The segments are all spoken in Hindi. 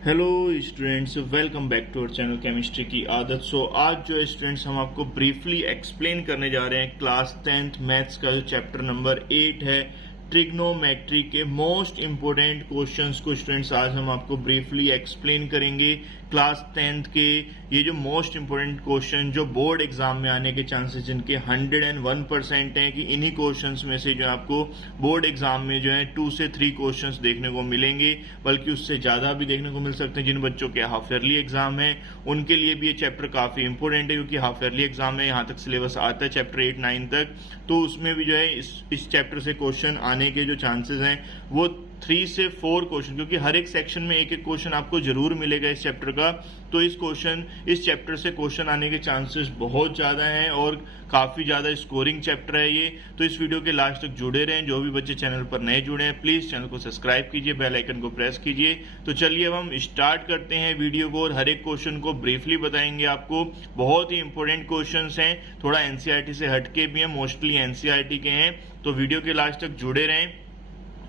Hello students, welcome back to our channel chemistry की आदत। आज जो है स्टूडेंट्स, हम आपको ब्रीफली एक्सप्लेन करने जा रहे हैं क्लास 10th मैथ्स का जो चैप्टर नंबर 8 है, ट्रिग्नोमेट्री के मोस्ट इंपोर्टेंट क्वेश्चंस को स्टूडेंट्स आज हम आपको ब्रीफली एक्सप्लेन करेंगे। क्लास 10th के ये जो मोस्ट इंपोर्टेंट क्वेश्चन जो बोर्ड एग्जाम में आने के चांसेस जिनके 101% हैं कि इन्हीं क्वेश्चंस में से जो आपको बोर्ड एग्जाम में जो है 2 से 3 क्वेश्चंस देखने को मिलेंगे, बल्कि उससे ज़्यादा भी देखने को मिल सकते हैं। जिन बच्चों के हाफ ईयरली एग्जाम है उनके लिए भी ये चैप्टर काफ़ी इंपॉर्टेंट है, क्योंकि हाफ ईयरली एग्जाम में यहाँ तक सिलेबस आता है चैप्टर 8-9 तक, तो उसमें भी जो है इस चैप्टर से क्वेश्चन आने के जो चांसेस हैं वो 3 से 4 क्वेश्चन, क्योंकि हर एक सेक्शन में एक एक क्वेश्चन आपको जरूर मिलेगा इस चैप्टर का, तो इस चैप्टर से क्वेश्चन आने के चांसेस बहुत ज़्यादा हैं और काफ़ी ज़्यादा स्कोरिंग चैप्टर है ये। तो इस वीडियो के लास्ट तक जुड़े रहें। जो भी बच्चे चैनल पर नए जुड़े हैं प्लीज़ चैनल को सब्सक्राइब कीजिए, बेल आइकन को प्रेस कीजिए। तो चलिए अब हम स्टार्ट करते हैं वीडियो को और हर एक क्वेश्चन को ब्रीफली बताएंगे आपको। बहुत ही इंपॉर्टेंट क्वेश्चन हैं, थोड़ा एनसीईआरटी से हटके भी हैं, मोस्टली एनसीईआरटी के हैं, तो वीडियो के लास्ट तक जुड़े रहें।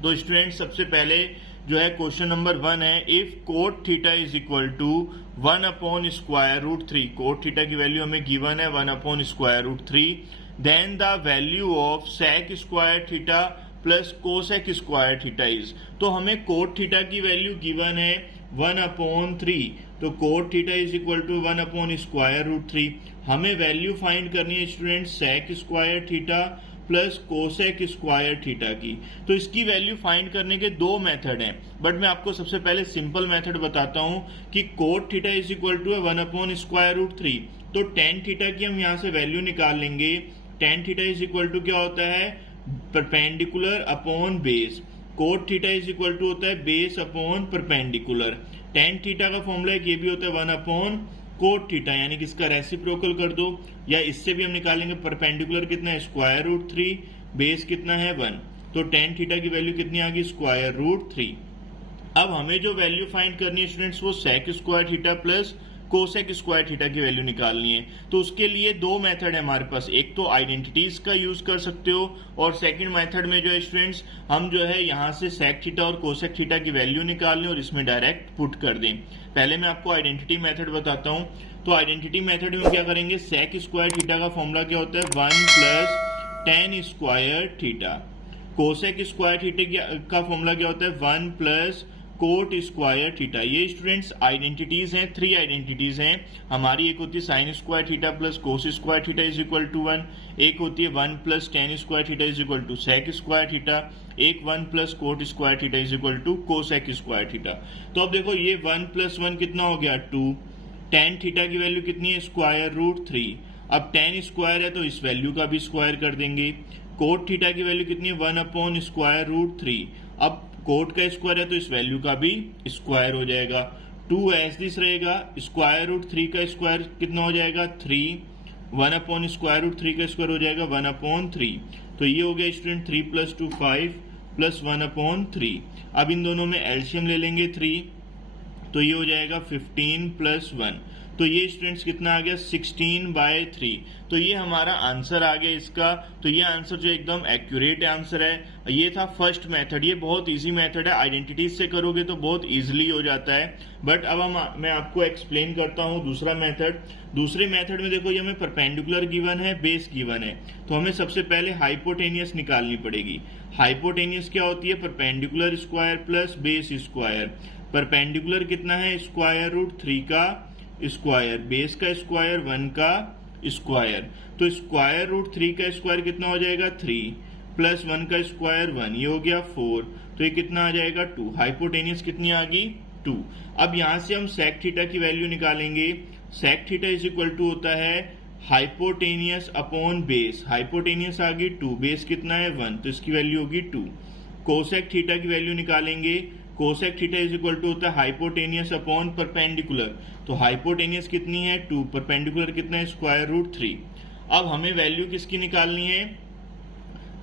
तो स्टूडेंट सबसे पहले जो है क्वेश्चन नंबर 1 है, if cot theta is equal to 1/√3। Cot theta की वैल्यू हमें गिवन है 1/√3, then the value of sec square theta plus cosec square theta is. तो हमें कोट थीटा की वैल्यू गिवन है 1/3, तो cot theta is equal to 1/√3। हमें वैल्यू फाइंड करनी है student sec square theta plus cosec square theta की। तो इसकी वैल्यू फाइंड करने के दो मेथड हैं, बट मैं आपको सबसे पहले सिंपल मेथड बताता हूं कि cot theta is equal to 1/√3, तो टेन थीटा की हम यहां से वैल्यू निकाल लेंगे। Tan theta is equal to क्या होता है, perpendicular upon base. Cot theta is equal to होता है base upon perpendicular. Tan theta का फॉर्मूला ये भी होता है 1 कोट थीटा, यानी कि इसका रेसिप्रोकल कर दो, या इससे भी हम निकालेंगे परपेंडिकुलर कितना है √3, बेस कितना है 1, तो टेन थीटा की वैल्यू कितनी आ गई √3। अब हमें जो वैल्यू फाइंड करनी है स्टूडेंट्स वो sec square theta plus cosec square theta की वैल्यू निकालनी है। तो उसके लिए दो मेथड है हमारे पास, एक तो आइडेंटिटीज का यूज कर सकते हो और सेकंड मेथड में जो है स्टूडेंट्स हम जो है यहाँ से सेक थीटा और कोसेक थीटा की वैल्यू निकाल लें और इसमें डायरेक्ट पुट कर दें। पहले मैं आपको आइडेंटिटी मेथड बताता हूँ। तो आइडेंटिटी मेथड में क्या करेंगे, सेक स्क्वायर थीटा का फॉर्मूला क्या होता है 1 + tan square theta. Cosec square theta का फॉर्मूला क्या होता है 1 + कोट स्क्वायर थीटा। ये स्टूडेंट्स आइडेंटिटीज हैं, 3 आइडेंटिटीज हैं हमारी। एक होती है sine square theta plus cos square theta is equal to 1, एक होती है 1 + tan square theta is equal to sec square theta, एक 1 + cot square theta is equal to cosec square theta. तो अब देखो ये 1 + 1 कितना हो गया 2, tan थीटा की वैल्यू कितनी है √3। अब tan स्क्वायर है तो इस वैल्यू का भी स्क्वायर कर देंगे। कोट थीटा की वैल्यू कितनी है 1/√3। अब कोट का स्क्वायर है तो इस वैल्यू का भी स्क्वायर हो जाएगा। 2 एज दिस रहेगा, √3 का स्क्वायर कितना हो जाएगा 3, 1/√3 का स्क्वायर हो जाएगा 1/3। तो ये हो गया स्टूडेंट 3 + 2 5 + 1/3। अब इन दोनों में एलसीएम ले लेंगे 3, तो ये हो जाएगा 15 + 1, तो ये स्टूडेंट्स कितना आ गया 16/3। तो ये हमारा आंसर आ गया इसका। तो ये आंसर जो एकदम एक्यूरेट आंसर है। ये था फर्स्ट मेथड, ये बहुत इजी मेथड है, आइडेंटिटीज से करोगे तो बहुत इजीली हो जाता है। बट अब मैं आपको एक्सप्लेन करता हूँ दूसरा मेथड। दूसरे मेथड में देखो ये हमें परपेंडिकुलर गिवन है, बेस गिवन है, तो हमें सबसे पहले हाइपोटेनियस निकालनी पड़ेगी। हाइपोटेनियस क्या होती है, perpendicular square plus base square. Perpendicular कितना है √3 का स्क्वायर, बेस का स्क्वायर 1 का स्क्वायर, तो √3 का स्क्वायर कितना हो जाएगा 3 + 1 का स्क्वायर 1, ये हो गया 4, तो ये कितना आ जाएगा 2। हाइपोटेनियस कितनी आ गई 2। अब यहां से हम सेक थीटा की वैल्यू निकालेंगे। Sec theta is equal to होता है हाइपोटेनियस अपॉन बेस। हाइपोटेनियस आ गई 2, बेस कितना है 1, तो इसकी वैल्यू होगी 2। कोसेक थीटा की वैल्यू निकालेंगे। Cosec theta is equal to होता है हाइपोटेनियस अपॉन परपेंडिकुलर, तो हाइपोटेनियस कितनी है 2, परपेंडिकुलर कितना है √3। अब हमें वैल्यू किसकी निकालनी है,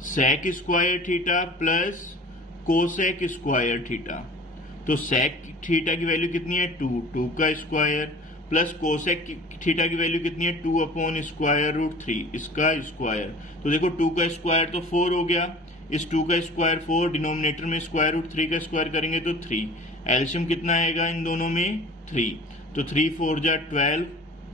sec square theta plus cosec square theta. तो सेक थीटा की वैल्यू कितनी है 2 का स्क्वायर, प्लस कोसेक थीटा की वैल्यू कितनी है 2/√3, इसका स्क्वायर। तो देखो 2 का स्क्वायर तो 4 हो गया, इस 2 का स्क्वायर 4, डिनोमिनेटर में √3 का स्क्वायर करेंगे तो 3, एलसीएम कितना आएगा इन दोनों में 3, तो 3 4 जा 12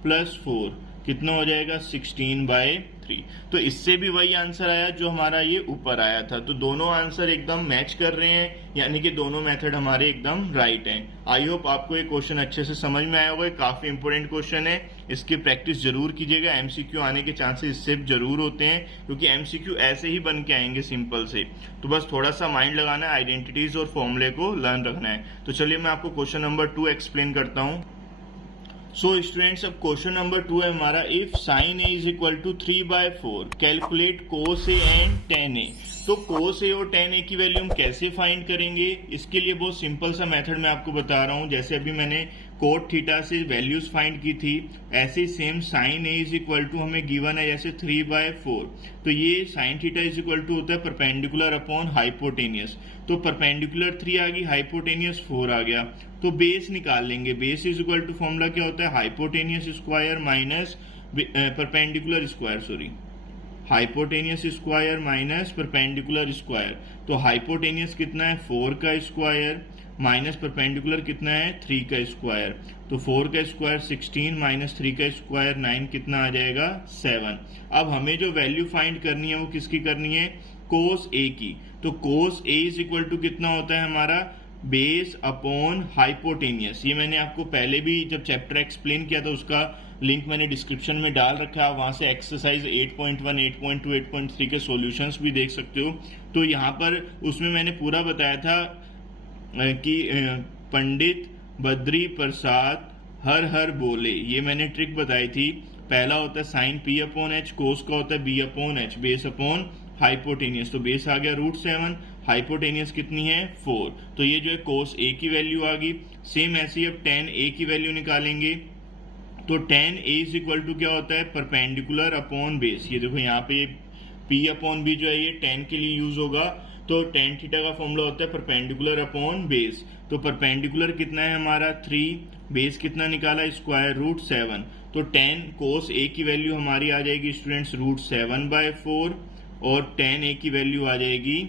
प्लस 4 कितना हो जाएगा 16/3। तो इससे भी वही आंसर आया जो हमारा ये ऊपर आया था। तो दोनों आंसर एकदम मैच कर रहे हैं, यानी कि दोनों मेथड हमारे एकदम राइट हैं। आई होप आपको ये क्वेश्चन अच्छे से समझ में आया होगा। काफी इंपोर्टेंट क्वेश्चन है, इसकी प्रैक्टिस जरूर कीजिएगा। एमसीक्यू आने के चांसेस इससे जरूर होते हैं, क्योंकि एमसीक्यू ऐसे ही बन के आएंगे सिंपल से। तो बस थोड़ा सा माइंड लगाना है, आइडेंटिटीज और फॉर्मूले को लर्न रखना है। तो चलिए मैं आपको क्वेश्चन नंबर 2 एक्सप्लेन करता हूँ। सो स्टूडेंट्स, अब क्वेश्चन नंबर 2 है हमारा, if sine A is equal to 3/4 calculate cos A and tan A. तो कोस ए और tan ए की वैल्यू हम कैसे फाइंड करेंगे? इसके लिए बहुत सिंपल सा मेथड मैं आपको बता रहा हूँ। जैसे अभी मैंने कोट थीटा से वैल्यूज फाइंड की थी, ऐसे ही same sine A is equal to हमें गिवन है जैसे 3/4, तो ये sine theta is equal to होता है परपेंडिकुलर अपॉन हाइपोटेनियस। तो परपेंडिकुलर 3 आ गई, हाइपोटेनियस 4 आ गया, तो बेस निकाल लेंगे। Base is equal to formula क्या होता है, hypotenuse square minus perpendicular square, sorry hypotenuse square minus perpendicular square. तो हाइपोटेनियस कितना है 4 का स्क्वायर माइनस परपेंडिकुलर कितना है 3 का स्क्वायर। तो 4 का स्क्वायर 16 माइनस 3 का स्क्वायर 9, कितना आ जाएगा 7। अब हमें जो वैल्यू फाइंड करनी है वो किसकी करनी है, कोस ए की। तो cos A is equal to कितना होता है हमारा, बेस अपॉन हाइपोटेनियस। ये मैंने आपको पहले भी जब चैप्टर एक्सप्लेन किया था उसका लिंक मैंने डिस्क्रिप्शन में डाल रखा है, वहां से एक्सरसाइज 8.1, 8.2, 8.3 के सॉल्यूशंस भी देख सकते हो। तो यहाँ पर उसमें मैंने पूरा बताया था कि पंडित बद्री प्रसाद हर हर बोले, ये मैंने ट्रिक बताई थी। पहला होता है साइन P अपॉन एच, कोस का होता है B upon H, base upon hypotenuse. तो बेस आ गया √7, हाइपोटेनियस कितनी है 4, तो ये जो है कोस ए की वैल्यू आ गई। सेम ऐसे ही अब tan ए की वैल्यू निकालेंगे। तो tan A is equal to क्या होता है, परपेंडिकुलर अपॉन बेस। ये देखो यहाँ पे P अपॉन B जो है ये tan के लिए यूज होगा। तो tan थीटा का फॉर्मूला होता है परपेंडिकुलर अपॉन बेस। तो परपेंडिकुलर कितना है हमारा 3, बेस कितना निकाला स्क्वायर √7। तो tan कोस ए की वैल्यू हमारी आ जाएगी स्टूडेंट्स √7/4, और tan ए की वैल्यू आ जाएगी,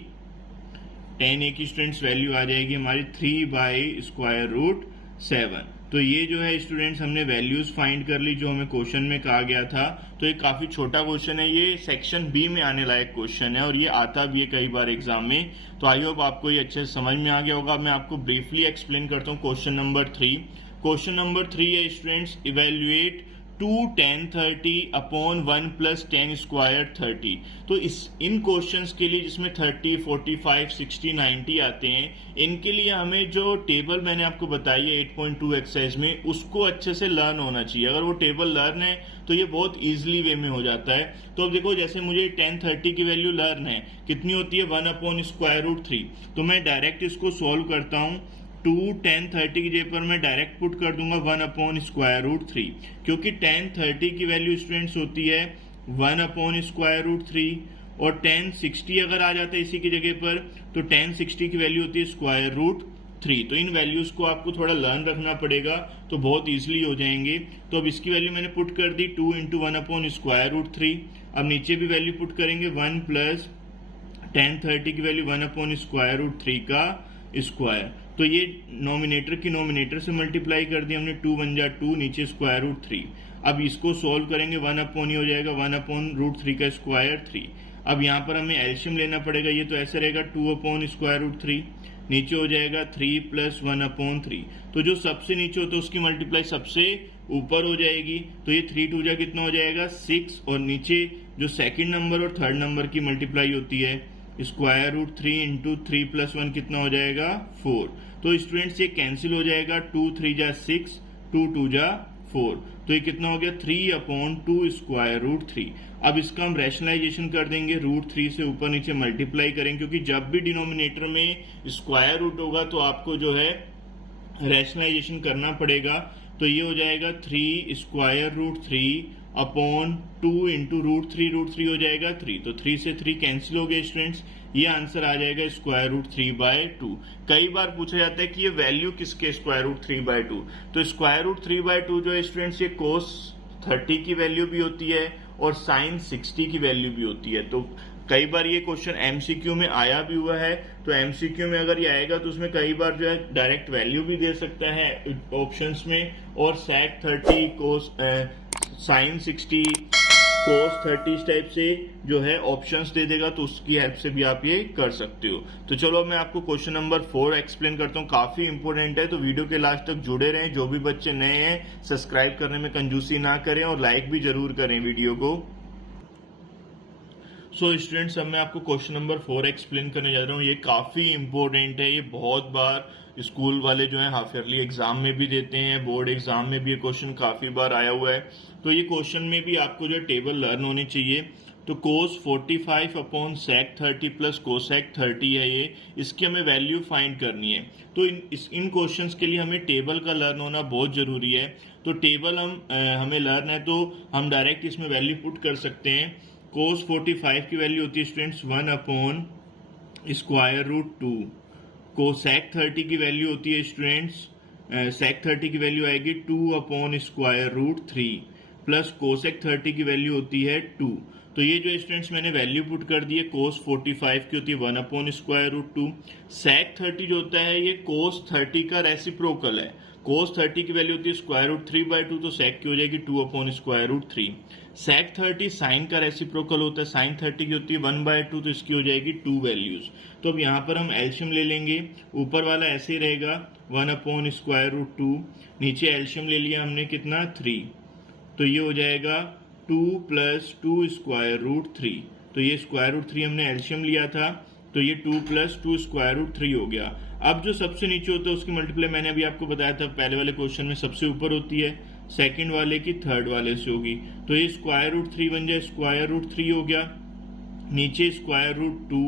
tan ए की स्टूडेंट्स वैल्यू आ जाएगी हमारी 3/√7। तो ये जो है स्टूडेंट्स हमने वैल्यूज फाइंड कर ली जो हमें क्वेश्चन में कहा गया था। तो ये काफी छोटा क्वेश्चन है, ये सेक्शन बी में आने लायक क्वेश्चन है और ये आता भी है कई बार एग्जाम में। तो आई होप आपको ये अच्छे से समझ में आ गया होगा। मैं आपको ब्रीफली एक्सप्लेन करता हूँ क्वेश्चन नंबर 3। क्वेश्चन नंबर 3 है students, evaluate 2 tan 30 upon 1 plus tan square 30। तो इन क्वेश्चंस के लिए जिसमें 30, 45, 60, 90 आते हैं, इनके लिए हमें जो टेबल मैंने आपको बताई है 8.2 एक्सरसाइज में, उसको अच्छे से लर्न होना चाहिए। अगर वो टेबल लर्न है तो ये बहुत इजीली वे में हो जाता है। तो अब देखो, जैसे मुझे tan 30 की वैल्यू लर्न है, कितनी होती है 1 अपॉन √3। तो मैं डायरेक्ट इसको सोल्व करता हूँ। 2 tan 30 की जगह पर मैं डायरेक्ट पुट कर दूंगा 1 अपॉन √3, क्योंकि tan 30 की वैल्यू स्टूडेंट्स होती है 1 अपॉन √3, और tan 60 अगर आ जाता है इसी की जगह पर, तो tan 60 की वैल्यू होती है √3। तो इन वैल्यूज को आपको थोड़ा लर्न रखना पड़ेगा, तो बहुत इजीली हो जाएंगे। तो अब इसकी वैल्यू मैंने पुट कर दी 2 × 1 अपॉन √3। अब नीचे भी वैल्यू पुट करेंगे 1 प्लस tan 30 की वैल्यू 1 अपॉन √3 का स्क्वायर। तो ये नॉमिनेटर की नॉमिनेटर से मल्टीप्लाई कर दिया हमने, 2 × 1 = 2, नीचे √3। अब इसको सोल्व करेंगे 1 अपॉन ही हो जाएगा 1 अपॉन √3 का स्क्वायर 3। अब यहाँ पर हमें एलशियम लेना पड़ेगा, ये तो ऐसे रहेगा 2 अपॉन √3, नीचे हो जाएगा 3 + 1 अपॉन 3। तो जो सबसे नीचे होता है उसकी मल्टीप्लाई सबसे ऊपर हो जाएगी। तो ये 3 × 2 = कितना हो जाएगा 6, और नीचे जो सेकंड नंबर और थर्ड नंबर की मल्टीप्लाई होती है √3 × 3 + 1 कितना हो जाएगा 4। तो स्टूडेंट्स ये कैंसिल हो जाएगा, 2 × 3 = 6, 2 × 2 = 4। तो ये कितना हो गया 3 अपॉन 2 √3। अब इसका हम रैशनलाइजेशन कर देंगे, √3 से ऊपर नीचे मल्टीप्लाई करेंगे, क्योंकि जब भी डिनोमिनेटर में स्क्वायर रूट होगा तो आपको जो है रैशनलाइजेशन करना पड़ेगा। तो ये हो जाएगा 3 स्क्वायर √3 अपॉन 2 × √3 हो जाएगा 3। तो 3 से 3 कैंसिल हो गए स्टूडेंट्स, ये आंसर आ जाएगा √3/2। कई बार पूछा जाता है कि ये वैल्यू किसके √3/2। तो √3/2 जो है स्टूडेंट्स ये cos 30 की वैल्यू भी होती है और sin 60 की वैल्यू भी होती है। तो कई बार ये क्वेश्चन एमसीक्यू में आया भी हुआ है, तो एमसीक्यू में अगर ये आएगा तो उसमें कई बार जो है डायरेक्ट वैल्यू भी दे सकता है ऑप्शंस में, और sec 30 कोस sin 60 कोस 30 इस टाइप से जो है ऑप्शंस दे देगा, तो उसकी हेल्प से भी आप ये कर सकते हो। तो चलो मैं आपको क्वेश्चन नंबर 4 एक्सप्लेन करता हूँ, काफी इंपॉर्टेंट है, तो वीडियो के लास्ट तक जुड़े रहें। जो भी बच्चे नए हैं सब्सक्राइब करने में कंजूसी ना करें और लाइक भी जरूर करें वीडियो को। सो स्टूडेंट्स, अब मैं आपको क्वेश्चन नंबर 4 एक्सप्लेन करने जा रहा हूँ। ये काफी इंपॉर्टेंट है, ये बहुत बार स्कूल वाले जो है हाफ ईयरली एग्जाम में भी देते हैं, बोर्ड एग्जाम में भी ये क्वेश्चन काफी बार आया हुआ है। तो ये क्वेश्चन में भी आपको जो टेबल लर्न होनी चाहिए। तो cos 45 upon sec 30 plus cosec 30 है ये, इसकी हमें वैल्यू फाइंड करनी है। तो इन क्वेश्चंस के लिए हमें टेबल का लर्न होना बहुत जरूरी है। तो टेबल हमें लर्न है तो हम डायरेक्ट इसमें वैल्यू पुट कर सकते हैं। cos 45 की वैल्यू होती है students 1 upon square root 2। cosec 30 की वैल्यू होती है स्टूडेंट्स sec 30 की वैल्यू आएगी 2 upon square root 3 plus cosec 30 की वैल्यू होती है 2। तो ये जो स्टूडेंट्स मैंने वैल्यू पुट कर दी है, cos 45 की होती है 1 अपॉन स्क्वायर रूट 2। sec 30 जो होता है ये cos 30 का रेसिप्रोकल है। cos 30 की वैल्यू होती है स्क्वायर रूट 3/2, तो sec की हो जाएगी 2 upon square root 3। sec 30 sin का रेसिप्रोकल होता है, sin 30 की होती है 1/2, तो इसकी हो जाएगी 2 वैल्यूज। तो अब यहाँ पर हम एल्शियम ले लेंगे, ऊपर वाला ऐसे ही रहेगा 1 अपॉन स्क्वायर रूट 2, नीचे एल्शियम ले लिया हमने कितना 3, तो ये हो जाएगा 2 प्लस 2 स्क्वायर रूट 3। तो ये स्क्वायर रूट 3 हमने एल्शियम लिया था, तो ये 2 प्लस 2 स्क्वायर रूट 3 हो गया। अब जो सबसे नीचे होता है उसकी मल्टीप्लाई मैंने अभी आपको बताया था पहले वाले क्वेश्चन में, सबसे ऊपर होती है, सेकंड वाले की थर्ड वाले से होगी। तो ये स्क्वायर रूट 3 बन जाए स्क्वायर रूट 3 हो गया, नीचे स्क्वायर रूट 2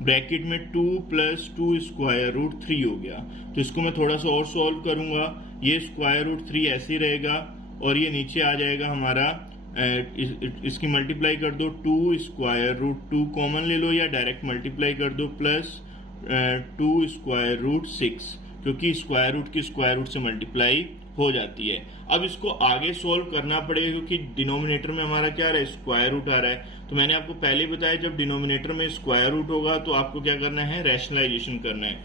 ब्रैकेट में 2 प्लस 2 स्क्वायर रूट 3 हो गया। तो इसको मैं थोड़ा सा और सॉल्व करूंगा, ये स्क्वायर रूट 3 ऐसे ही रहेगा और ये नीचे आ जाएगा हमारा, इसकी मल्टीप्लाई कर दो 2 स्क्वायर रूट 2 कॉमन ले लो या डायरेक्ट मल्टीप्लाई कर दो प्लस 2 स्क्वायर रूट 6, क्योंकि स्क्वायर रूट की स्क्वायर रूट से मल्टीप्लाई हो जाती है। अब इसको आगे सोल्व करना पड़ेगा क्योंकि डिनोमिनेटर में हमारा क्या आ रहा है, स्क्वायर रूट आ रहा है। तो मैंने आपको पहले बताया जब डिनोमिनेटर में स्क्वायर रूट होगा तो आपको क्या करना है, रैशनलाइजेशन करना है।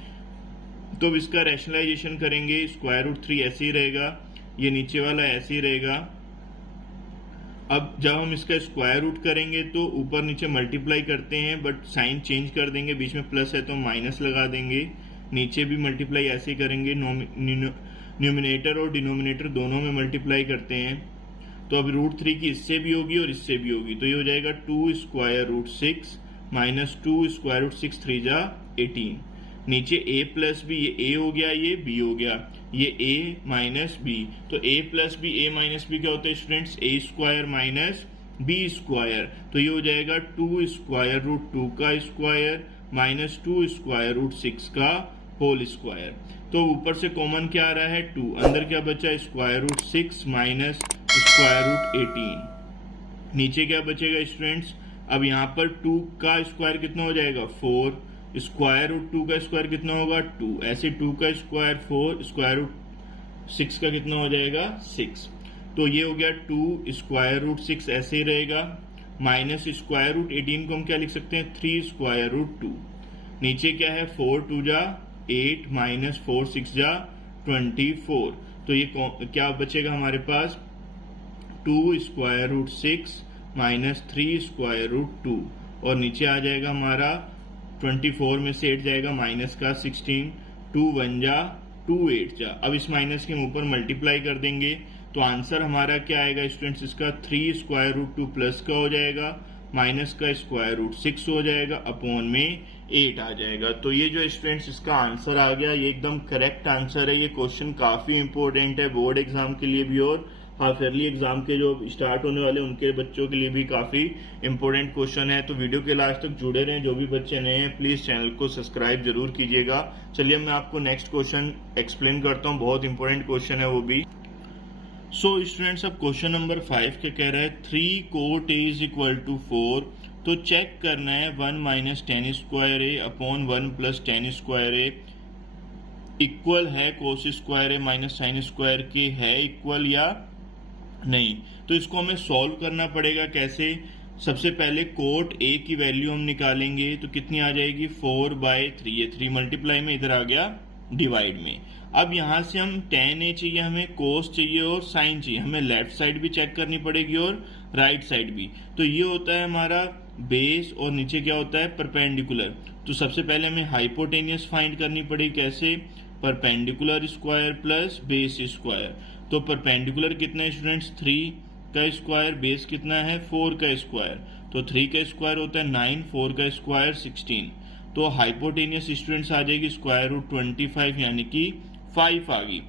तो अब इसका रैशनलाइजेशन करेंगे, स्क्वायर रूट 3 ऐसे ही रहेगा, ये नीचे वाला ऐसे ही रहेगा। अब जब हम इसका स्क्वायर रूट करेंगे तो ऊपर नीचे मल्टीप्लाई करते हैं, बट साइन चेंज कर देंगे, बीच में प्लस है तो माइनस लगा देंगे, नीचे भी मल्टीप्लाई ऐसे ही करेंगे, न्यूमिनेटर और डिनोमिनेटर दोनों में मल्टीप्लाई करते हैं। तो अब रूट 3 की इससे भी होगी और इससे भी होगी, तो ये हो जाएगा 2 square root 6 minus 2 square root 6 3 जा 18। नीचे a प्लस बी, ये a हो गया, ये b हो गया, ये a माइनस b। तो a plus B, a minus B क्या होता है students, a square minus b square. तो ये हो जाएगा 2 स्क्वायर रूट 2 का स्क्वायर माइनस 2 स्क्वायर रूट 6 का होल स्क्वायर। तो ऊपर से कॉमन क्या आ रहा है 2, अंदर क्या बचा square root 6 minus square root 18। नीचे क्या बचेगा स्टूडेंट्स, अब यहाँ पर 2 का स्क्वायर कितना हो जाएगा 4, स्क्वायर रूट 2 का स्क्वायर कितना होगा 2, ऐसे 2 का स्क्वायर 4, स्क्वायर रूट 6 का कितना हो जाएगा 6। तो ये हो गया 2 स्क्वायर रूट 6 ऐसे ही रहेगा, माइनस स्क्वायर रूट 18 को हम क्या लिख सकते हैं 3 स्क्वायर रूट 2। नीचे क्या है 4 2 जा 8 माइनस 4 6 जा 24। तो ये क्या बचेगा हमारे पास 2 स्क्वायर रूट 6 माइनस 3 स्क्वायर रूट 2, और नीचे आ जाएगा हमारा 24 में से 8 जाएगा माइनस का 16, 2 1 जा 2 8 जा। अब इस माइनस के ऊपर मल्टीप्लाई कर देंगे तो आंसर हमारा क्या आएगा स्टूडेंट्स, इसका 3 स्क्वायर रूट 2 प्लस का हो जाएगा, माइनस का स्क्वायर रूट 6 हो जाएगा, अपॉन में 8 आ जाएगा। तो ये जो स्टूडेंट्स इसका आंसर आ गया, ये एकदम करेक्ट आंसर है। ये क्वेश्चन काफी इंपॉर्टेंट है बोर्ड एग्जाम के लिए भी और हाफ ईयरली एग्जाम के जो स्टार्ट होने वाले उनके बच्चों के लिए भी काफी इंपॉर्टेंट क्वेश्चन है। तो वीडियो के लास्ट तक जुड़े रहें। जो भी बच्चे नए हैं प्लीज चैनल को सब्सक्राइब जरूर कीजिएगा। चलिए मैं आपको नेक्स्ट क्वेश्चन एक्सप्लेन करता हूँ, बहुत इंपॉर्टेंट क्वेश्चन है वो भी। सो स्टूडेंट्स, अब क्वेश्चन नंबर 5 क्या कह रहा है, 3 cot a is equal to 4। तो चेक करना है 1 minus tan square A upon 1 plus tan square A equal है cos square A minus sin square के, है इक्वल या नहीं। तो इसको हमें सॉल्व करना पड़ेगा कैसे, सबसे पहले कोट ए की वैल्यू हम निकालेंगे, तो कितनी आ जाएगी 4/3, ये 3 मल्टीप्लाई में इधर आ गया डिवाइड में। अब यहाँ से हम tan a चाहिए, हमें कोस चाहिए और साइन चाहिए, हमें लेफ्ट साइड भी चेक करनी पड़ेगी और राइट साइड भी। तो ये होता है हमारा बेस और नीचे क्या होता है परपेंडिकुलर। तो सबसे पहले हमें हाइपोटेनियस फाइंड करनी पड़ेगी, कैसे, perpendicular square plus base square. तो परपेंडिकुलर कितना है स्टूडेंट्स 3 का स्क्वायर, बेस कितना है 4 का स्क्वायर, तो 3 का स्क्वायर होता है 9, 4 का स्क्वायर 16। तो हाइपोटेनियस स्टूडेंट्स आ जाएगी स्क्वायर रूट 25 यानी कि 5 आ गई।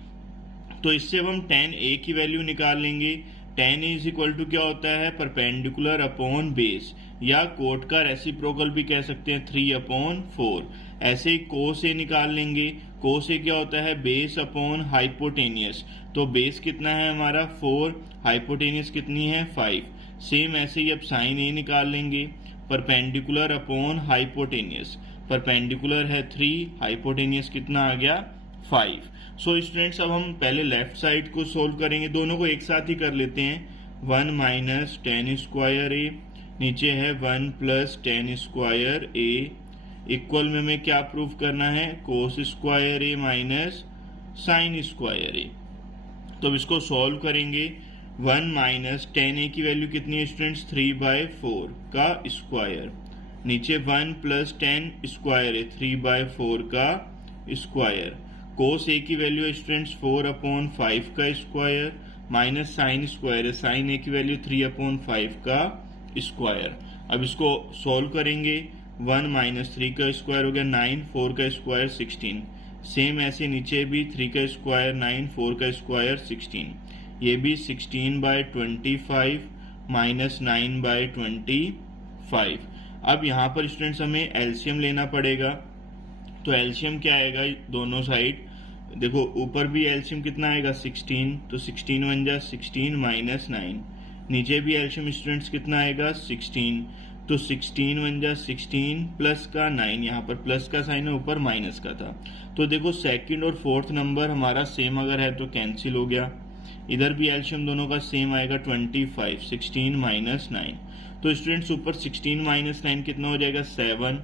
तो इससे अब हम tan a की वैल्यू निकाल लेंगे। tan a is equal to क्या होता है परपेंडिकुलर अपॉन बेस, या कोट का रेसिप्रोकल भी कह सकते हैं 3/4। ऐसे ही कोस a निकाल लेंगे, कोस a क्या होता है बेस अपॉन हाइपोटेनियस, तो बेस कितना है हमारा 4, हाइपोटेनियस कितनी है 5। सेम ऐसे ही अब साइन a निकाल लेंगे, परपेंडिकुलर अपॉन हाइपोटेनियस, परपेंडिकुलर है 3, हाइपोटेनियस कितना आ गया 5। सो स्टूडेंट्स अब हम पहले लेफ्ट साइड को सोल्व करेंगे, दोनों को एक साथ ही कर लेते हैं। 1 माइनस tan स्क्वायर ए, नीचे है 1 plus tan square A, equal में हमें क्या प्रूव करना है cos square A minus sin square ए। तो अब इसको सॉल्व करेंगे। 1 माइनस tan a की वैल्यू कितनी है स्टूडेंट्स 3/4 का स्क्वायर, नीचे 1 प्लस tan स्क्वायर है 3/4 का स्क्वायर, कोस a की वैल्यू है स्टूडेंट्स 4/5 का स्क्वायर, माइनस साइन स्क्वायर है साइन a की वैल्यू 3/5 का स्क्वायर। अब इसको सॉल्व करेंगे। 1 माइनस 3 का स्क्वायर हो गया 9, 4 का स्क्वायर 16। सेम ऐसे नीचे भी 3 का स्क्वायर 9, 4 का स्क्वायर 16, ये भी 16/25 माइनस 9/25। अब यहाँ पर स्टूडेंट्स हमें एलसीएम लेना पड़ेगा। तो एलसीएम क्या आएगा दोनों साइड, देखो ऊपर भी एलसीएम कितना आएगा 16, तो 16 बन जा 16 माइनस 9, नीचे भी एलसीएम स्टूडेंट्स कितना आएगा 16, तो 16 बन जा 16 प्लस का 9, यहाँ पर प्लस का साइन है ऊपर माइनस का था। तो देखो सेकंड और फोर्थ नंबर हमारा सेम अगर है तो कैंसिल हो गया, इधर भी एलसीएम दोनों का सेम आएगा 25, 16 माइनस 9। तो स्टूडेंट्स ऊपर 16 माइनस 9 कितना हो जाएगा 7,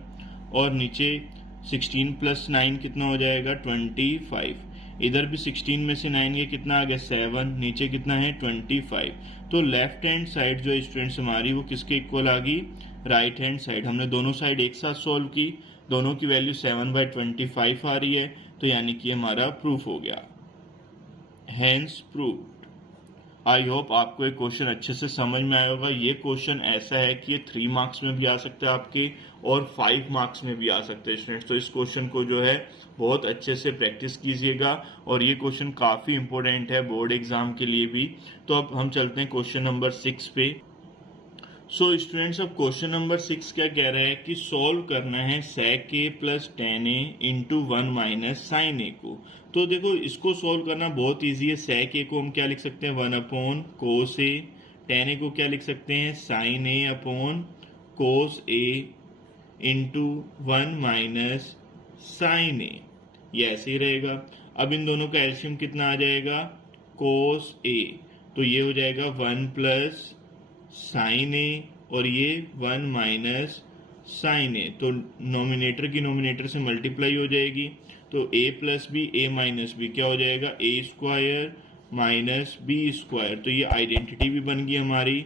और नीचे 16 प्लस 9 कितना हो जाएगा 25, इधर भी 16 में से 9 ये कितना आ गया 7, नीचे कितना है 25। तो लेफ्ट हैंड साइड जो स्टूडेंट्स हमारी वो किसके इक्वल आ गई राइट हैंड साइड। हमने दोनों साइड एक साथ सॉल्व की, दोनों की वैल्यू 7/25 आ रही है, तो यानी कि हमारा प्रूफ हो गया, हैंस प्रूव्ड। आई होप आपको ये क्वेश्चन अच्छे से समझ में आया होगा। ये क्वेश्चन ऐसा है कि ये 3 मार्क्स में भी आ सकता है आपके और 5 मार्क्स में भी आ सकते हैं स्टूडेंट्स। तो इस क्वेश्चन को जो है बहुत अच्छे से प्रैक्टिस कीजिएगा, और ये क्वेश्चन काफी इंपॉर्टेंट है बोर्ड एग्जाम के लिए भी। तो अब हम चलते हैं क्वेश्चन नंबर 6 पे। सो स्टूडेंट्स अब क्वेश्चन नंबर 6 क्या कह रहा है कि सॉल्व करना है sec a plus tan a into 1 minus sine a को। तो देखो इसको सॉल्व करना बहुत इजी है। sec a को हम क्या लिख सकते हैं 1/cos a, tan a को क्या लिख सकते हैं sin a/cos a into 1 minus sine a, ये ऐसे ही रहेगा। अब इन दोनों का एलसीएम कितना आ जाएगा cos a, तो ये हो जाएगा 1 प्लस साइन ए और ये 1 माइनस साइन ए, तो नोमिनेटर की नोमिनेटर से मल्टीप्लाई हो जाएगी, तो a plus B a minus B क्या हो जाएगा a square minus B square. तो ये आइडेंटिटी भी बन गई हमारी।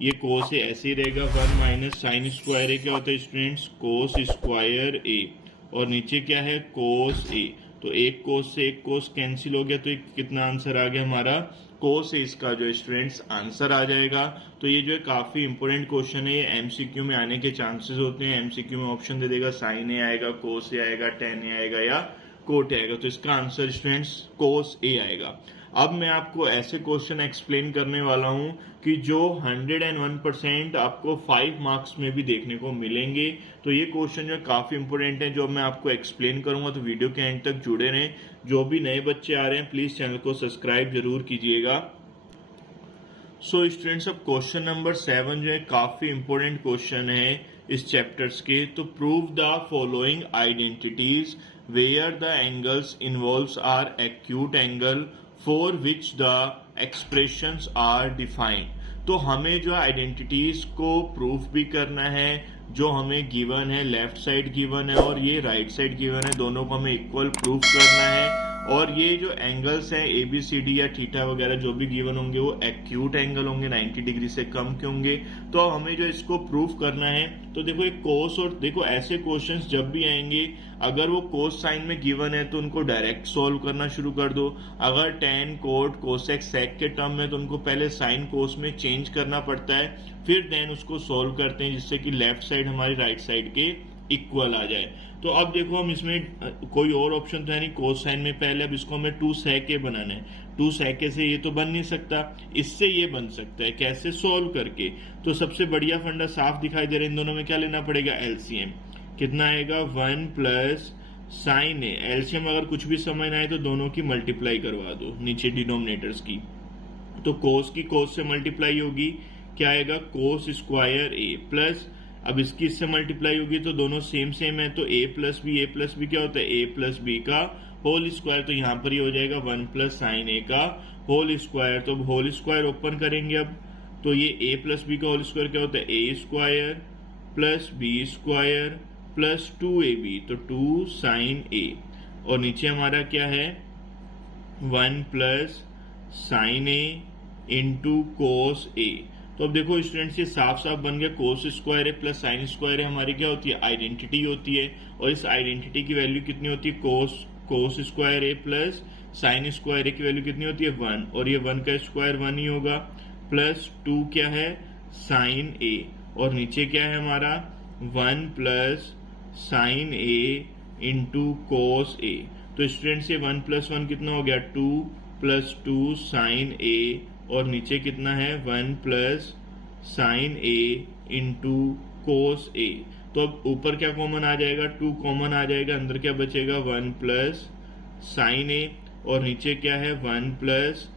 ये कोस ए ऐसे ही रहेगा 1 माइनस साइन स्क्वायर ए क्या होता है स्टूडेंट्स कोस स्क्वायर ए, और नीचे क्या है कोस ए, तो एक कोस से एक कोस कैंसिल हो गया, तो एक कितना आंसर आ गया हमारा कोस इसका जो स्टूडेंट्स आंसर आ जाएगा। तो ये जो है काफी इंपॉर्टेंट क्वेश्चन है, ये एमसीक्यू में आने के चांसेस होते हैं। एमसीक्यू में ऑप्शन दे देगा साइन ए आएगा, कोस ए आएगा, टेन ए आएगा या कोट आएगा, तो इसका आंसर स्टूडेंट्स कोस ए आएगा। अब मैं आपको ऐसे क्वेश्चन एक्सप्लेन करने वाला हूं कि जो 101% आपको 5 मार्क्स में भी देखने को मिलेंगे। तो ये क्वेश्चन जो काफी इंपोर्टेंट है, जो मैं आपको एक्सप्लेन करूंगा, तो वीडियो के एंड तक जुड़े रहें। जो भी नए बच्चे आ रहे हैं प्लीज चैनल को सब्सक्राइब जरूर कीजिएगा। सो स्टूडेंट्स अब क्वेश्चन नंबर 7 जो है काफी इंपोर्टेंट क्वेश्चन है इस चैप्टर्स के। तो prove the following identities where the angles involves are acute angle for which the expressions are defined. तो हमें जो आइडेंटिटीज को प्रूफ भी करना है, जो हमें गिवन है, लेफ्ट साइड गिवन है और ये राइट साइड गिवन है, दोनों को हमें इक्वल प्रूफ करना है। और ये जो एंगल्स हैं ABCD या थीटा वगैरह जो भी गिवन होंगे वो एक्यूट एंगल होंगे, 90 डिग्री से कम के होंगे। तो हमें जो इसको प्रूफ करना है, तो देखो एक कोस, और देखो ऐसे क्वेश्चंस जब भी आएंगे अगर वो कोस साइन में गिवन है तो उनको डायरेक्ट सॉल्व करना शुरू कर दो। अगर टेन, कोट, कोसेक, सेक के टर्म में तो उनको पहले साइन कोस में चेंज करना पड़ता है, फिर देन उसको सॉल्व करते हैं जिससे कि लेफ्ट साइड हमारी राइट साइड के इक्वल आ जाए। तो अब देखो हम इसमें कोई और ऑप्शन तो है नहीं कोस साइन में पहले, अब इसको हमें 2 sec a बनाना है। 2 sec a से ये तो बन नहीं सकता, इससे ये बन सकता है, कैसे? सॉल्व करके। तो सबसे बढ़िया फंडा साफ दिखाई दे रहा है, इन दोनों में क्या लेना पड़ेगा? LCM। कितना आएगा? 1 प्लस साइन ए। LCM अगर कुछ भी समझ ना आए तो दोनों की मल्टीप्लाई करवा दो नीचे डिनोमिनेटर्स की। तो कोस की कोस से मल्टीप्लाई होगी, क्या आएगा? कोस स्क्वायर ए प्लस, अब इसकी इससे मल्टीप्लाई होगी तो दोनों सेम सेम है, तो a प्लस बी क्या होता है? a प्लस बी का होल स्क्वायर। तो यहाँ पर ये हो जाएगा 1 प्लस साइन ए का होल स्क्वायर। तो अब होल स्क्वायर ओपन करेंगे अब, तो ये a प्लस बी का होल स्क्वायर क्या होता है? a square plus B square plus 2ab, तो 2 साइन a। और नीचे हमारा क्या है? 1 plus sine A into cos ए। तो अब देखो स्टूडेंट्स ये साफ साफ बन गया, कोस स्क्वायर है प्लस साइन स्क्वायर है, हमारी क्या होती है? आइडेंटिटी होती है। और इस आइडेंटिटी की वैल्यू कितनी होती है? कोस स्क्वायर है प्लस साइन स्क्वायर है की वैल्यू कितनी होती है? 1, और ये 1 का स्क्वायर 1 ही होगा, प्लस 2 क्या है? साइन ए। और नीचे क्या है हमारा? 1 plus sine A into cos ए। तो स्टूडेंट्स ये 1 प्लस 1 कितना हो गया? 2 प्लस 2 साइन ए, और नीचे कितना है? 1 plus sine A into cos ए। तो अब ऊपर क्या कॉमन आ जाएगा? 2 कॉमन आ जाएगा, अंदर क्या बचेगा? 1 प्लस साइन ए, और नीचे क्या है? 1 plus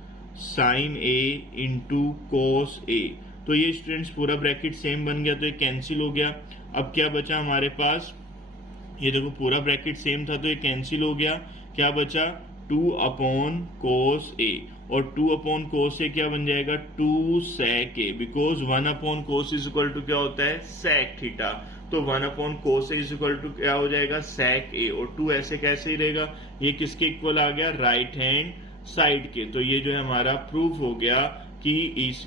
sine A into cos ए। तो ये स्टूडेंट्स पूरा ब्रैकेट सेम बन गया, तो ये कैंसिल हो गया। अब क्या बचा हमारे पास? ये देखो पूरा ब्रैकेट सेम था तो ये कैंसिल हो गया। क्या बचा? 2 अपॉन कोस ए, और 2 अपॉन कोस ए क्या बन जाएगा? 2 sec A, because 1 upon cos is equal to क्या होता है? sec theta. तो 1 upon cos A is equal to क्या हो जाएगा? sec ए। और 2 ऐसे कैसे ही रहेगा? ये किसके इक्वल आ गया? राइट हैंड साइड के। तो ये जो है हमारा प्रूफ हो गया कि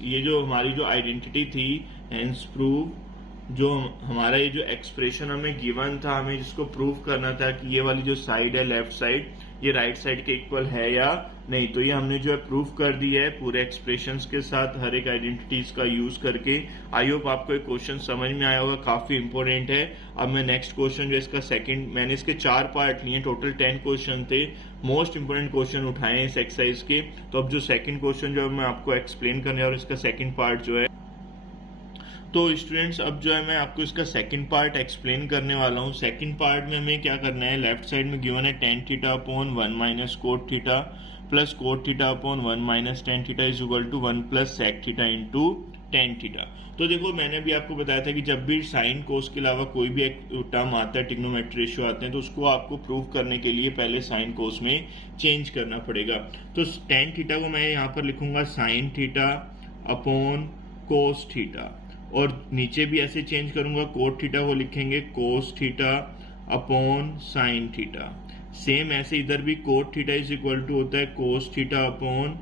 ये जो हमारी जो आइडेंटिटी थी, हेंस प्रूफ, जो हमारा ये जो एक्सप्रेशन हमें गिवन था, हमें जिसको प्रूफ करना था कि ये वाली जो साइड है लेफ्ट साइड, ये राइट साइड के इक्वल है या नहीं, तो ये हमने जो है प्रूफ कर दिया है पूरे एक्सप्रेशंस के साथ, हर एक आइडेंटिटीज का यूज करके। आई होप आपको एक क्वेश्चन समझ में आया होगा, काफी इंपॉर्टेंट है। अब मैं नेक्स्ट क्वेश्चन जो इसका सेकंड, मैंने इसके 4 पार्ट लिए, टोटल 10 क्वेश्चन थे, मोस्ट इंपोर्टेंट क्वेश्चन उठाए इस एक्सरसाइज के। तो अब जो सेकंड क्वेश्चन जो है मैं आपको एक्सप्लेन करने और इसका सेकंड पार्ट जो है, तो स्टूडेंट्स अब जो है मैं आपको इसका सेकंड पार्ट एक्सप्लेन करने वाला हूँ। सेकंड पार्ट में हमें क्या करना है? लेफ्ट साइड में गिवन है tan theta upon 1 minus cot theta plus cot theta upon 1 minus tan theta is equal to 1 plus sec theta into tan theta. तो देखो मैंने भी आपको बताया था कि जब भी साइन कोस के अलावा कोई भी एक टर्म आता है, ट्रिग्नोमेट्री रेशियो आते हैं, तो उसको आपको प्रूव करने के लिए पहले साइन कोस में चेंज करना पड़ेगा। तो tan थीटा को मैं यहाँ पर लिखूंगा sign theta upon cos theta, और नीचे भी ऐसे चेंज करूंगा, कोट थीटा को लिखेंगे cos theta upon sine theta. Same ऐसे इधर भी cot theta is equal to होता है cos theta upon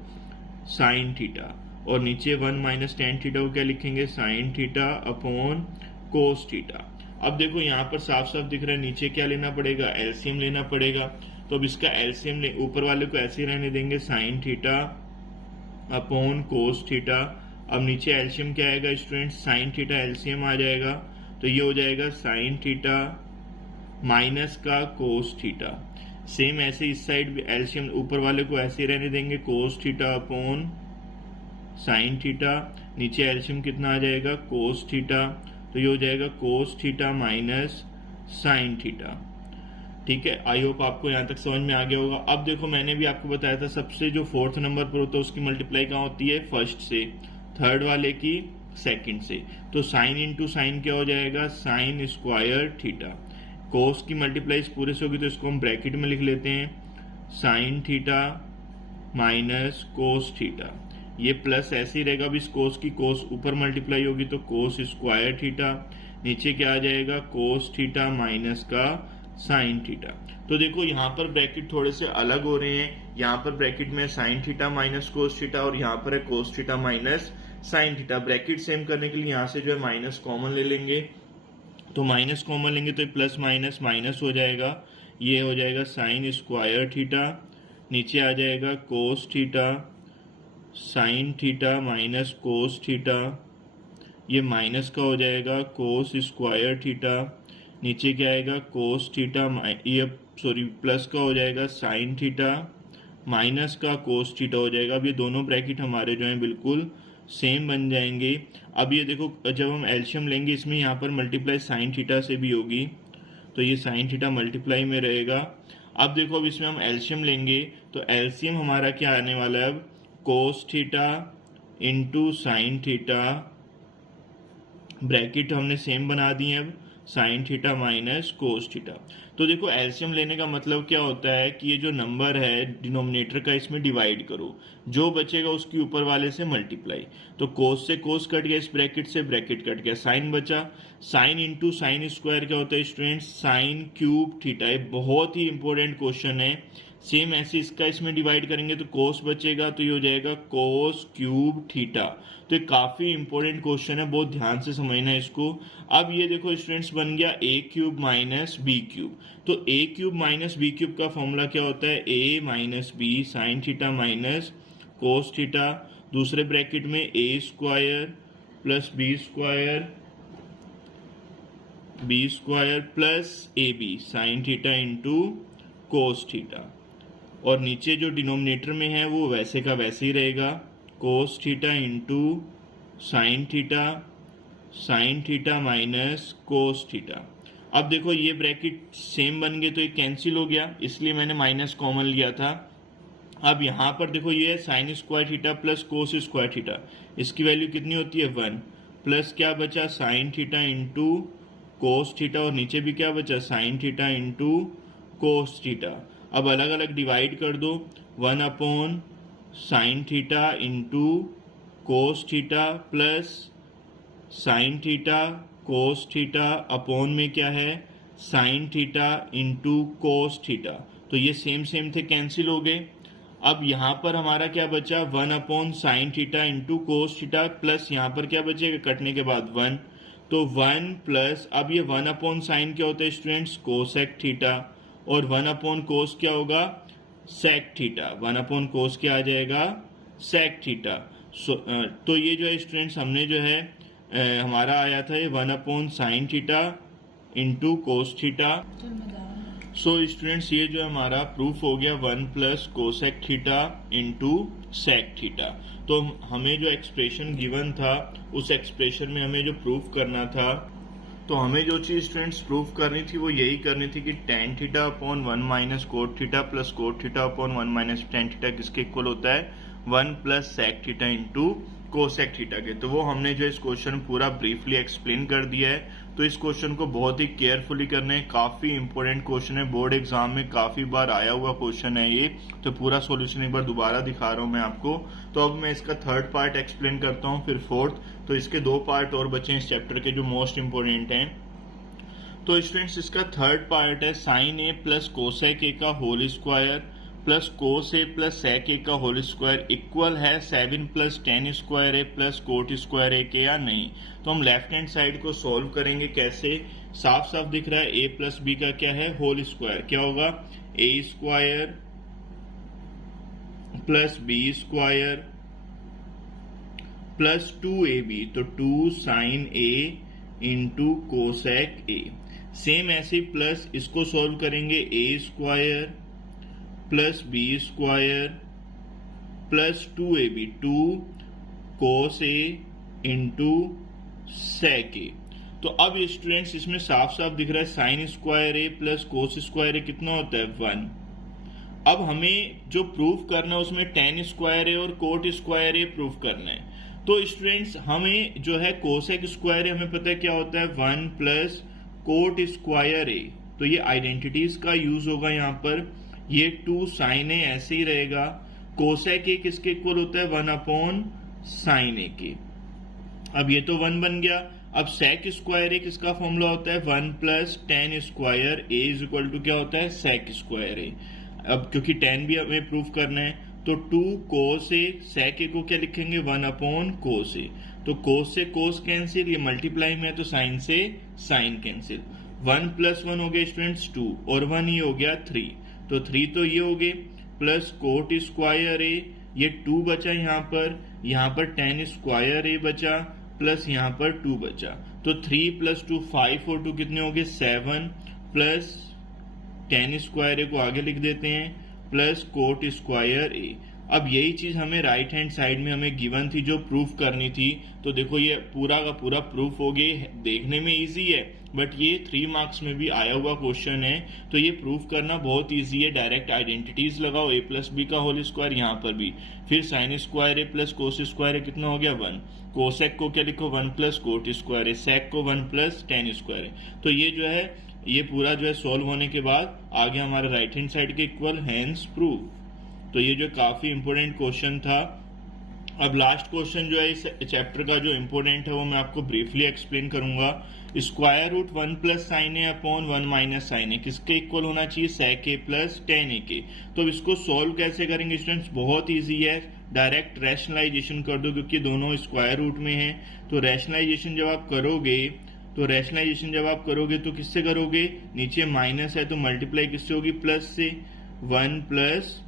sine theta, और नीचे 1 माइनस tan थीटा को क्या लिखेंगे? Sine theta upon cos theta. अब देखो यहाँ पर साफ साफ दिख रहा है, नीचे क्या लेना पड़ेगा? एलसीएम लेना पड़ेगा। तो अब इसका एलसीएम ऊपर वाले को ऐसे ही रहने देंगे, sign theta upon cos theta. अब नीचे एलसीएम क्या आएगा स्टूडेंट? साइन थीटा एलसीएम आ जाएगा, तो ये हो जाएगा साइन थीटा माइनस का कोस थीटा। सेम ऐसे इस साइड एलसीएम ऊपर वाले को ऐसे रहने देंगे, कोस थीटा अपॉन साइन थीटा। नीचे एलसीएम कितना आ जाएगा? कोस थीटा, तो ये हो जाएगा cos theta minus sine theta. ठीक है, आई होप आपको यहाँ तक समझ में आ गया होगा। अब देखो मैंने भी आपको बताया था सबसे जो 4th नंबर पर होता है उसकी मल्टीप्लाई कहाँ होती है? फर्स्ट से, थर्ड वाले की सेकंड से। तो साइन इंटू साइन क्या हो जाएगा? Sign square theta. कोस की मल्टीप्लाई पूरे से होगी तो इसको हम ब्रैकेट में लिख लेते हैं, sign theta minus cos theta. ये प्लस ऐसे ही रहेगा। अब इस कोस की कोस ऊपर मल्टीप्लाई होगी तो कोस स्क्वायर थीटा, नीचे क्या आ जाएगा कोस थीटा माइनस का साइन थीटा। तो देखो यहाँ पर ब्रैकेट थोड़े से अलग हो रहे हैं, यहाँ पर ब्रैकेट में sign theta minus cos theta और यहाँ पर है cos theta minus sine theta. Bracket same करने के लिए यहाँ से जो है माइनस कॉमन ले लेंगे, तो माइनस कॉमन लेंगे तो प्लस माइनस माइनस हो जाएगा, ये हो जाएगा साइन स्क्वायर थीटा, नीचे आ जाएगा cos theta sine theta minus cos theta, ये माइनस का हो जाएगा कोस स्क्वायर थीटा, नीचे क्या आएगा कोस थीटा, ये सॉरी प्लस का हो जाएगा साइन थीटा माइनस का कोस थीटा हो जाएगा। अब ये दोनों ब्रैकेट हमारे जो हैं बिल्कुल सेम बन जाएंगे। अब ये देखो जब हम एलसीएम लेंगे इसमें यहाँ पर मल्टीप्लाई साइन थीटा से भी होगी, तो ये साइन थीटा मल्टीप्लाई में रहेगा। अब देखो अब इसमें हम एलसीएम लेंगे तो एलसीएम हमारा क्या आने वाला है, अब cos theta into sine theta, bracket हमने सेम बना दिए, अब sign theta minus cos theta. तो देखो एलसीएम लेने का मतलब क्या होता है कि ये जो नंबर है डिनोमिनेटर का इसमें डिवाइड करो, जो बचेगा उसके ऊपर वाले से मल्टीप्लाई। तो कोस से कोस कट गया, इस ब्रैकेट से ब्रैकेट कट गया, साइन बचा, साइन इंटू साइन स्क्वायर क्या होता है स्टूडेंट्स, साइन क्यूब थीटा। ये बहुत ही इंपॉर्टेंट क्वेश्चन है। सेम ऐसे इसका इसमें डिवाइड करेंगे तो कोस बचेगा, तो ये हो जाएगा कोस क्यूब थीटा। तो ये काफी इंपॉर्टेंट क्वेश्चन है, बहुत ध्यान से समझना है इसको। अब ये देखो स्टूडेंट्स बन गया A cube minus B cube. तो A cube minus B cube का फॉर्मूला क्या होता है, A minus B sine theta minus cos theta, दूसरे ब्रैकेट में A square plus B square plus A B sine theta into cos theta, और नीचे जो डिनोमिनेटर में है वो वैसे का वैसे ही रहेगा, cos theta into sine theta minus cos theta. अब देखो ये ब्रैकेट सेम बन गए तो ये कैंसिल हो गया, इसलिए मैंने माइनस कॉमन लिया था। अब यहाँ पर देखो ये है sine square theta plus cos square theta, इसकी वैल्यू कितनी होती है 1, प्लस क्या बचा sign theta into cos theta, और नीचे भी क्या बचा sign theta into cos theta. अब अलग अलग डिवाइड कर दो, 1 upon sine theta into cos theta plus sine theta cos theta upon में क्या है sign theta into cos theta. तो ये सेम सेम थे, कैंसिल हो गए। अब यहाँ पर हमारा क्या बचा 1 upon sine theta into cos theta plus यहाँ पर क्या बचेगा कटने के बाद 1, तो 1 प्लस, अब ये 1 अपॉन साइन क्या होता है स्टूडेंट्स कोसेक थीटा, और 1 अपॉन कोस क्या होगा सेक थीटा, 1 अपॉन कोस क्या आ जाएगा सेक थीटा। तो ये जो है स्टूडेंट्स हमने जो है हमारा आया था ये 1 upon sine theta into cos theta. So students ये जो हमारा प्रूफ हो गया 1 plus cosec theta into sec theta. तो हमें जो एक्सप्रेशन गिवन था उस एक्सप्रेशन में हमें जो प्रूफ करना था, तो हमें जो चीज स्टूडेंट्स प्रूफ करनी थी वो यही करनी थी कि tan theta upon 1 minus cot theta plus cot theta upon 1 minus tan theta किसके इक्वल होता है 1 plus sec theta into cosec theta के। तो वो हमने जो इस क्वेश्चन पूरा ब्रीफली एक्सप्लेन कर दिया है। तो इस क्वेश्चन को बहुत ही केयरफुली करना है, काफी इंपॉर्टेंट क्वेश्चन है, बोर्ड एग्जाम में काफी बार आया हुआ क्वेश्चन है ये। तो पूरा सॉल्यूशन एक बार दोबारा दिखा रहा हूं मैं आपको। तो अब मैं इसका थर्ड पार्ट एक्सप्लेन करता हूं, फिर फोर्थ। तो इसके 2 पार्ट और बचे हैं इस चैप्टर के जो मोस्ट इंपोर्टेंट हैं। तो स्टूडेंट्स इसका थर्ड पार्ट है sine A plus cosec A का whole square plus cos A plus sec A का होल स्क्वायर इक्वल है 7 plus tan square A plus cot square A के या नहीं। तो हम लेफ्ट हैंड साइड को सॉल्व करेंगे कैसे, साफ साफ दिख रहा है ए प्लस बी का क्या है होल स्क्वायर, क्या होगा A square plus B square plus 2ab, तो 2 sine A into cosec A. Same ऐसे प्लस इसको सॉल्व करेंगे A square plus B square plus 2ab, 2 cos A into sec A. तो अब स्टूडेंट्स इसमें साफ साफ दिख रहा है sine square A plus cos square A कितना होता है 1। अब हमें जो प्रूफ करना है उसमें टेन स्क्वायर ए और कोट स्क्वायर ए प्रूफ करना है। तो स्टूडेंट्स हमें जो है कोसेक स्क्वायर ए हमें पता है क्या होता है 1 प्लस कोट स्क्वायर ए। तो ये आइडेंटिटीज का यूज होगा यहाँ पर, ये 2 साइन ए ऐसे ही रहेगा कोसेक ए किसके इक्वल होता है 1 अपॉन साइन ए के। अब ये तो 1 बन गया। अब सेक स्क्वायर ए किसका फॉर्मूला होता है 1 plus tan square A is equal to क्या होता है सेक स्क्वायर ए। अब क्योंकि टेन भी हमें प्रूव करना है तो 2 कोस ए, सेक ए को क्या लिखेंगे 1 अपॉन कोस ए। तो कोस से कोस कैंसिल, ये मल्टीप्लाई में है तो साइन से साइन कैंसिल। 1 प्लस 1 हो गया स्टूडेंट्स 2 और 1 ही हो गया 3, तो 3 तो ये हो गए प्लस कोट स्क्वायर ए, ये 2 बचा यहाँ पर टेन स्क्वायर ए बचा प्लस यहाँ पर 2 बचा, तो 3 प्लस 2 5 और 2 कितने हो गए 7 प्लस टेन स्क्वायर ए को आगे लिख देते हैं प्लस कोट स्क्वायर ए। अब यही चीज हमें राइट हैंड साइड में हमें गिवन थी जो प्रूफ करनी थी। तो देखो ये पूरा का पूरा प्रूफ हो गया, देखने में इजी है बट ये 3 मार्क्स में भी आया हुआ क्वेश्चन है, तो ये प्रूफ करना बहुत इजी है। डायरेक्ट आइडेंटिटीज लगाओ a प्लस बी का होल स्क्वायर यहाँ पर भी, फिर sign square A plus cos square A कितना हो गया 1, कोसेक को क्या लिखो 1 प्लस कोट स्क्वायर ए, सेक को 1 प्लस टेन स्क्वायर ए। तो ये जो है ये पूरा जो है सॉल्व होने के बाद आ गया हमारे राइट हैंड साइड के इक्वल, हैंस प्रूव। तो ये जो काफी इंपोर्टेंट क्वेश्चन था। अब लास्ट क्वेश्चन जो है इस चैप्टर का जो इंपोर्टेंट है वो मैं आपको ब्रीफली एक्सप्लेन करूंगा। स्क्वायर रूट 1 प्लस साइन ए अपॉन 1 माइनस साइन ए किसके इक्वल होना चाहिए सेक ए प्लस टेन ए के। तो इसको सॉल्व कैसे करेंगे स्टूडेंट्स, बहुत ईजी है, डायरेक्ट रैशनलाइजेशन कर दो क्योंकि दोनों स्क्वायर रूट में है। तो रैशनलाइजेशन जब आप करोगे तो किससे करोगे, नीचे माइनस है तो मल्टीप्लाई किससे होगी प्लस से, 1 प्लस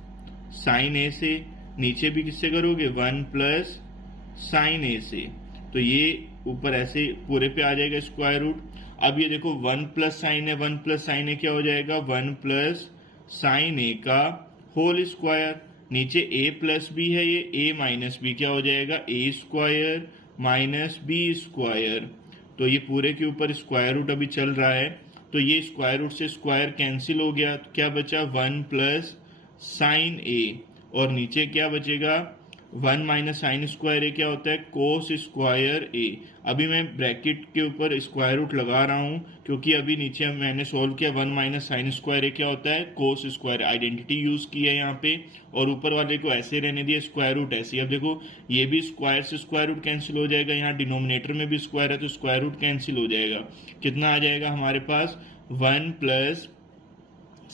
साइन ए से, नीचे भी किससे करोगे 1 प्लस साइन ए से, तो ये ऊपर ऐसे पूरे पे आ जाएगा स्क्वायर रूट। अब ये देखो 1 plus sine A, 1 plus sine A क्या हो जाएगा 1 प्लस साइन ए का होल स्क्वायर, नीचे a प्लस बी है ये a माइनस बी क्या हो जाएगा a square minus B square. तो ये पूरे के ऊपर स्क्वायर रूट अभी चल रहा है, तो ये स्क्वायर रूट से स्क्वायर कैंसिल हो गया, तो क्या बचा 1 प्लस साइन ए और नीचे क्या बचेगा 1 माइनस साइन स्क्वायर ए क्या होता है कोस स्क्वायर ए। अभी मैं ब्रैकेट के ऊपर स्क्वायर रूट लगा रहा हूं क्योंकि अभी नीचे मैंने सोल्व किया 1 माइनस साइन स्क्वायर ए क्या होता है कोस स्क्वायर, आइडेंटिटी यूज की है यहाँ पे, और ऊपर वाले को ऐसे रहने दिया स्क्वायर रूट ऐसे। अब देखो ये भी स्क्वायर से स्क्वायर रूट कैंसिल हो जाएगा, यहाँ डिनोमिनेटर में भी स्क्वायर है तो स्क्वायर रूट कैंसिल हो जाएगा। कितना आ जाएगा हमारे पास 1 प्लस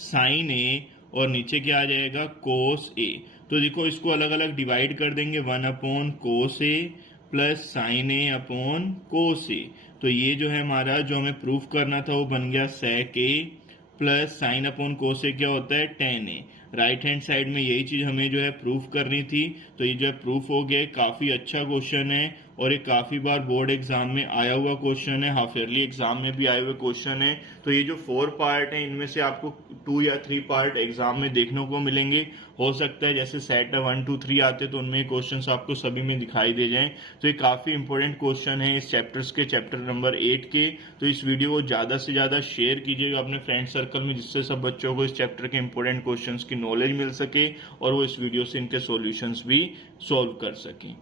साइन ए और नीचे क्या आ जाएगा कोस ए। तो देखो इसको अलग अलग डिवाइड कर देंगे, 1 upon cos A plus sine A upon cos ए। तो ये जो है हमारा जो हमें प्रूफ करना था वो बन गया सेक ए प्लस साइन अपॉन कोस ए क्या होता है टेन ए। राइट हैंड साइड में यही चीज हमें जो है प्रूफ करनी थी, तो ये जो है प्रूफ हो गया। काफी अच्छा क्वेश्चन है और ये काफी बार बोर्ड एग्जाम में आया हुआ क्वेश्चन है, हाफ ईयरली एग्जाम में भी आए हुए क्वेश्चन है। तो ये जो 4 पार्ट है इनमें से आपको 2 या 3 पार्ट एग्जाम में देखने को मिलेंगे। हो सकता है जैसे सेट 1, 2, 3 आते तो उनमें क्वेश्चन आपको सभी में दिखाई दे जाएं। तो ये काफी इंपॉर्टेंट क्वेश्चन है इस चैप्टर्स के, चैप्टर नंबर 8 के। तो इस वीडियो को ज्यादा से ज्यादा शेयर कीजिएगा अपने फ्रेंड सर्कल में, जिससे सब बच्चों को इस चैप्टर के इंपॉर्टेंट क्वेश्चन की नॉलेज मिल सके और वो इस वीडियो से इनके सॉल्यूशंस भी सॉल्व कर सकें।